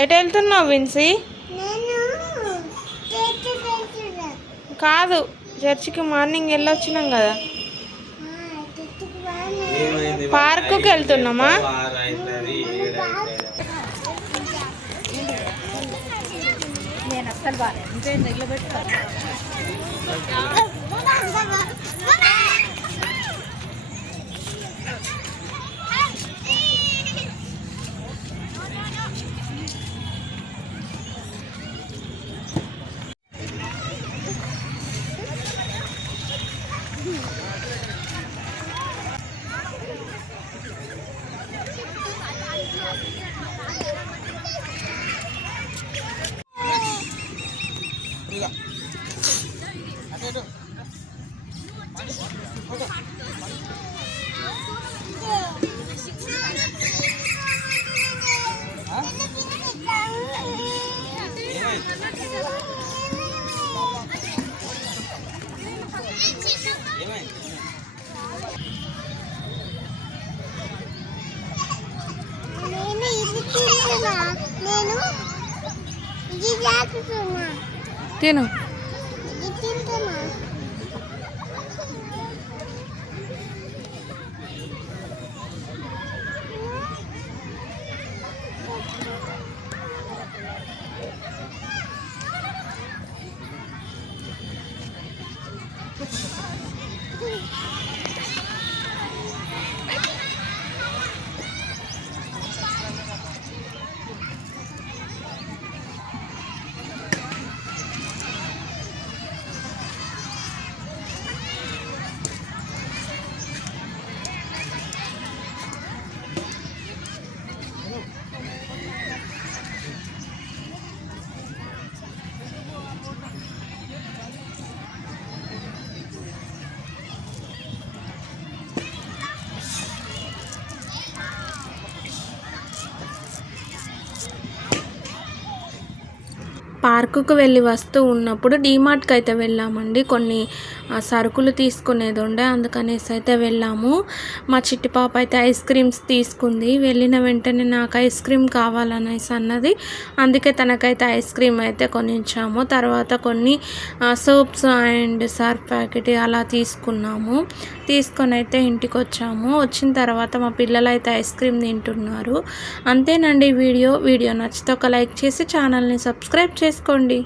ఎటు వెళ్తున్నావు విన్సీ? కాదు, చర్చికి మార్నింగ్ వెళ్ళొచ్చినాం కదా. పార్కుకి వెళ్తున్నామా? నేను అస్సలు బాగాలేదు ఇంకేం నిలబెట్టుకోవాలి. తిను. పార్కుకు వెళ్ళి వస్తూ ఉన్నప్పుడు డీమార్ట్కి అయితే వెళ్ళామండి. కొన్ని సరుకులు తీసుకునేది ఉండే, అందుకనేసి అయితే వెళ్ళాము. మా చిట్టి పాప అయితే ఐస్ క్రీమ్స్ తీసుకుంది. వెళ్ళిన వెంటనే నాకు ఐస్ క్రీమ్ కావాలనేసి అన్నది. అందుకే తనకైతే ఐస్ క్రీమ్ అయితే కొనిచ్చాము. తర్వాత కొన్ని సోప్స్ అండ్ సర్ఫ్ ప్యాకెట్ అలా తీసుకున్నాము. తీసుకొని అయితే ఇంటికి వచ్చాము. వచ్చిన తర్వాత మా పిల్లలు అయితే ఐస్ క్రీమ్ తింటున్నారు. అంతేనండి వీడియో నచ్చితే ఒక లైక్ చేసి ఛానల్ని సబ్స్క్రైబ్ చేసుకోండి.